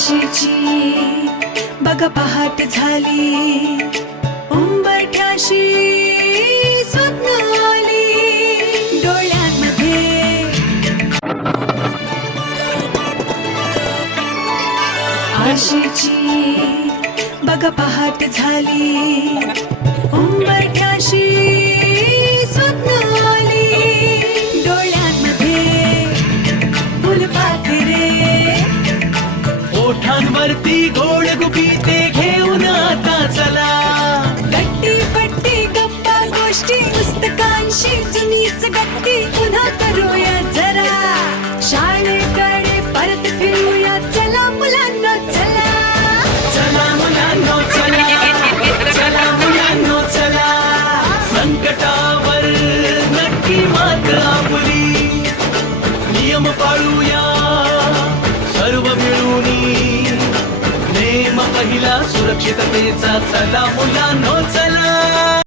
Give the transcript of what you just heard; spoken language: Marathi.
आशेची बघ पहाट झाली, उंबरठ्याशी स्वप्न आली डोळ्यांमध्ये. आशेची बघ पहाट झाली, उंबरठ्याशी स्वप्न आली डोळ्यांमध्ये. फुलपाखरे ओठांवरती गोड गुपिते घेऊन आता चला, गट्टी पट्टी गप्पा गोष्टी पुस्तकांशी जुनीच गट्टी पुन्हा करूया जरा. शाळेकडे परत फिरूया, चला मुलांना चला. चला मुलांनो चला, चला मुलांनो चला. संकटावर नक्की मात आपली, नियम पाळूया सर्व मिळूनी. नेम पहिला सुरक्षिततेचा, चला मुलांनो चला.